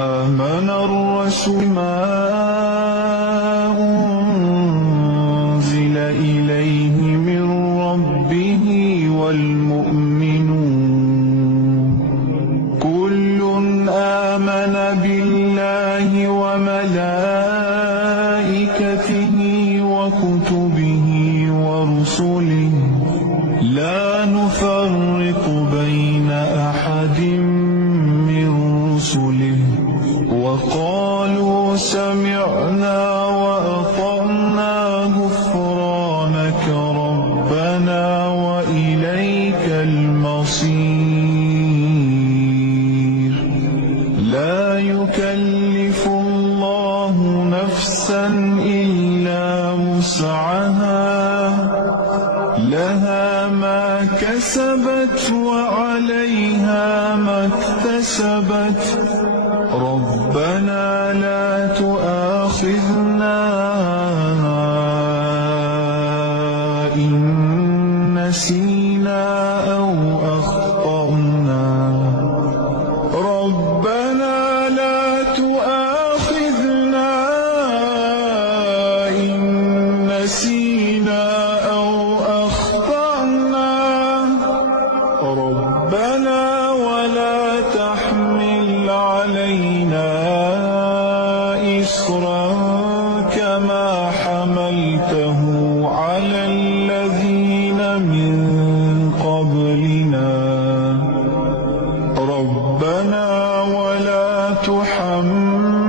آمن الرسول ما أنزل إليه من ربه والمؤمنون كل آمن بالله وملائكته وكتبه ورسله لا نفرق بين أحد من رسله وقالوا سمعنا وأطعنا غفرانك ربنا وإليك المصير لا يكلف الله نفسا إلا وسعها لها ما كسبت وعليها ما اكتسبت ربنا لا تؤاخذنا إن نسينا أو أخطأنا ربنا لا تؤاخذنا إن نسينا أو أخطأنا ربنا ولا تحمل علينا إصرا كما حملته على الذين من قبلنا ربنا ولا تحمل